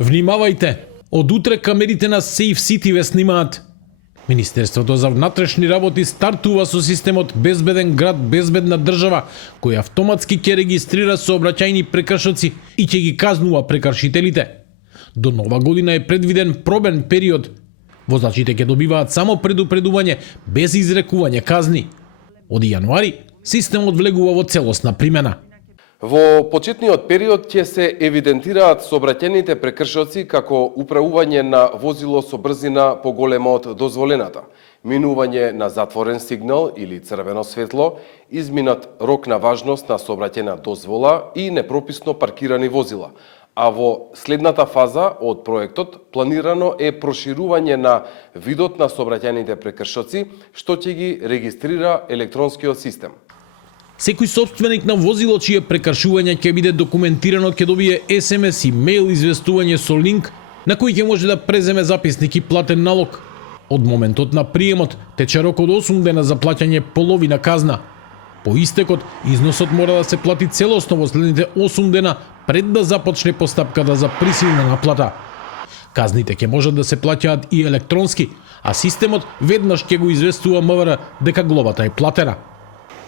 Внимавајте, од утре камерите на Safe City ве снимаат. Министерството за внатрешни работи стартува со системот Безбеден град, безбедна држава, кој автоматски ќе регистрира сообраќајни прекршоци и ќе ги казнува прекршителите. До нова година е предвиден пробен период. Возачите ќе добиваат само предупредување без изрекување казни. Од јануари системот влегува во целосна примена. Во почетниот период ќе се евидентираат сообраќајните прекршоци како управување на возило со брзина поголема од дозволената, минување на затворен сигнал или црвено светло, изминат рок на важност на сообраќајна дозвола и непрописно паркирани возила. А во следната фаза од проектот планирано е проширување на видот на сообраќајните прекршоци, што ќе ги регистрира електронскиот систем. Секој собственик на возило чие прекршување ќе биде документирано ќе добие SMS и мејл известување со линк на кој ќе може да преземе записник и платен налог. Од моментот на приемот тече рок од 8 дена за плаќање половина казна. По истекот, износот мора да се плати целосно во следните 8 дена пред да започне постапката за присилна наплата. Казните ќе можат да се плаќаат и електронски, а системот веднаш ќе го известува МВР дека глобата е платена.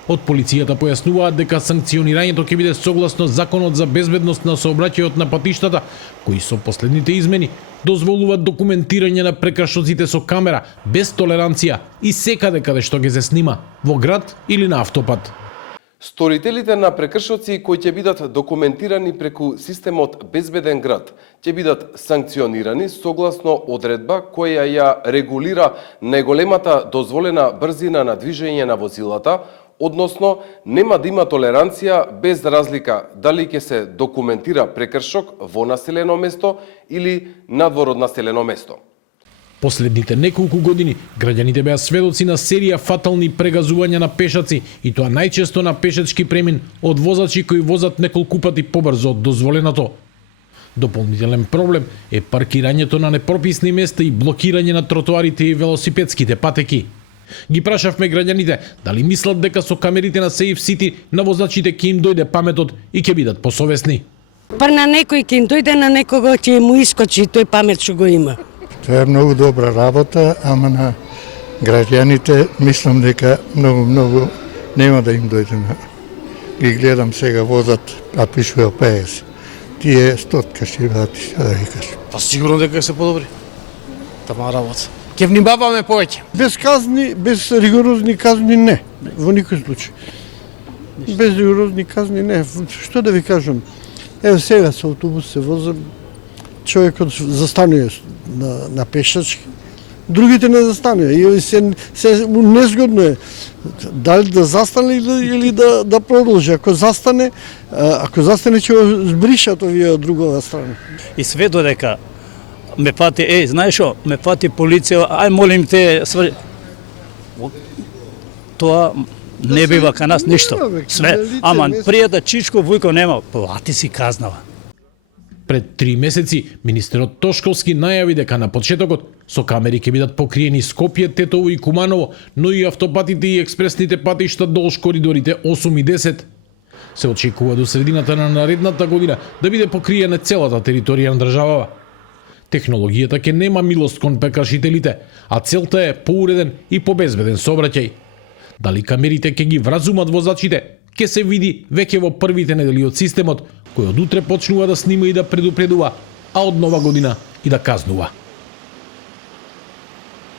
Од полицијата појаснуваат дека санкционирањето ќе биде согласно Законот за безбедност на сообраќајот на патиштата, кои со последните измени дозволуваат документирање на прекршоците со камера без толеранција и секаде каде што ќе се снима, во град или на автопат. Сторителите на прекршоци кои ќе бидат документирани преку системот Безбеден град ќе бидат санкционирани согласно одредба која ја регулира најголемата дозволена брзина на движење на возилата, односно нема да има толеранција без разлика дали ќе се документира прекршок во населено место или надвор од населено место. Последните неколку години граѓаните беа сведоци на серија фатални прегазувања на пешаци и тоа најчесто на пешачки премин од возачи кои возат неколку пати побрзо од дозволеното. Дополнителен проблем е паркирањето на непрописни места и блокирање на тротоарите и велосипедските патеки. Ги прашавме граѓаните дали мислат дека со камерите на Safe City на возачите ќе им дојде паметот и ќе бидат посовесни. Па на некој ќе им дојде, на некого ќе му искочи тој памет што го има. Тоа е многу добра работа, ама на граѓаните мислам дека многу нема да им дојде. Ги гледам сега возат, а пишува 50. Тие стотка ќе бидат, да викаш. Па сигурно дека се подобри. Тама работа. Ќе внимаваме повеќе. Без казни, без ригорозни казни не, во никој случај. Без ригорозни казни не. Што да ви кажам? Ево сега со автобус се возам, човекот застанува на пешачки, другите не застанува. И се незгодно е дали да застане или да продолжи. Ако застане ќе го збришат овие од другава страна. И све додека ме фати, знаеш шо, ме фати полиција, ај молим те, сврши. Тоа не бива кај нас ништо. Све, ама пријата Чичко Вујко нема, плати си казнава. Пред 3 месеци министерот Тошковски најави дека на почетокот со камери ќе бидат покриени Скопје, Тетово и Куманово, но и автопатите и експресните патишта долж коридорите 8 и 10. Се очекува до средината на наредната година да биде покриена целата територија на државава. Технологијата ќе нема милост кон прекршителите, а целта е поуреден и побезбеден сообраќај. Дали камерите ќе ги вразумат возачите, ќе се види веќе во првите недели од системот, кој од утре почнува да снима и да предупредува, а од нова година и да казнува.